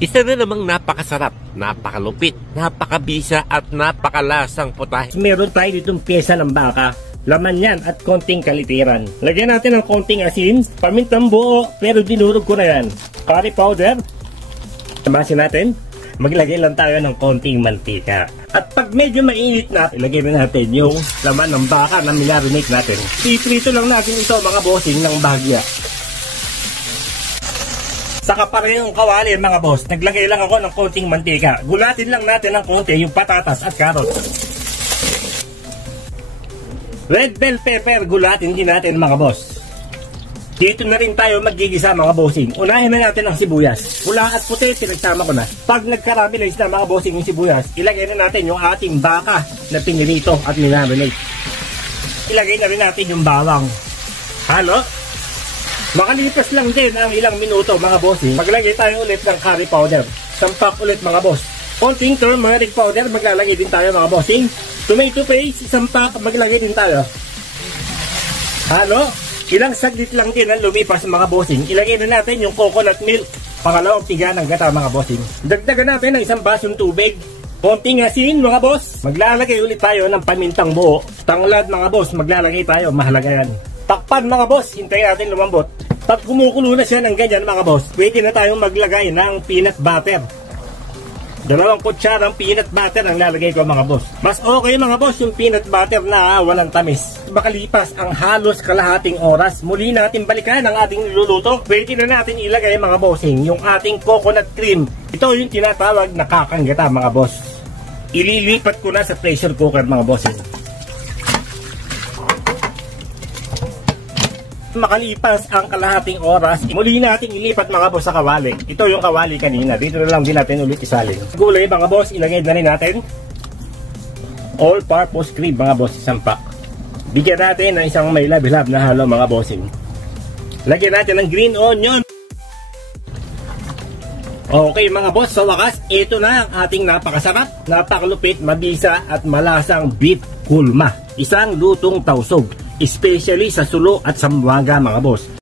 Isa na namang napakasarap, napakalupit, napakabisa at napakalasang putahe. Meron tayo ditong pyesa ng baka. Laman yan at konting kalitiran. Lagyan natin ng konting asin, pamintang buo, pero dinurog ko na yan. Curry powder. Tamasin natin. Maglagay lang tayo ng konting mantika. At pag medyo mainit na, ilagay na natin yung laman ng baka na minarinate natin. Iprito lang natin ito mga bossing ng bahagya. Saka parehong kawali mga boss, naglagay lang ako ng konting mantika. Gulatin lang natin ng konti yung patatas at carrots. Red bell pepper, gulatin din natin mga boss. Dito na rin tayo magigisa mga bossing. Unahin na natin ang sibuyas. Pula at puti, pinagsama ko na. Pag nagkaramelize na mga bossing yung sibuyas, ilagay na natin yung ating baka na pinirito at minarinate. Ilagay na rin natin yung bawang. Halo. Makalipas lang din ang ilang minuto mga bossing. Maglagay tayo ulit ng curry powder. Sampak ulit mga boss. Konting turmeric powder, maglalagay din tayo mga bossing. Tomato paste, sampak, maglagay din tayo. Halo. Ilang saglit lang din ang lumipas mga bossing. Ilagay na natin yung coconut milk. Pangalawang tiga ng gata mga bossing. Dagdagan natin ng isang basong tubig. Konting asin mga boss. Maglalagay ulit tayo ng pamintang buo. Tanglad mga boss, maglalagay tayo. Mahalaga yan. Takpan mga boss, hintayin natin lumambot. Pag kumukulo na siya ng ganyan mga boss, pwede na tayong maglagay ng peanut butter. 2 kutsarang peanut butter ang lalagay ko mga boss. Mas okay mga boss yung peanut butter na walang tamis. Makalipas ang halos kalahating oras, muli natin balikan ang ating niluluto. Pwede na natin ilagay mga bossing yung ating coconut cream. Ito yung tinatawag na kakanggata mga boss. Ililipat ko na sa pressure cooker mga bossing. Makalipas ang kalahating oras, muli natin ilipat mga boss sa kawali. Ito yung kawali kanina. Dito na lang din natin ulit isalin. Gulay mga boss, ilagay na rin natin. All-purpose cream mga boss, isang pack. Bigyan natin ng isang may lab-lab na halo mga bossing. Lagyan natin ng green onion. Okay mga boss, sa wakas, ito na ang ating napakasarap, napakalupit, mabisa at malasang beef kulma. Isang lutong tausog. Especially sa sulo at sambuanga mga boss.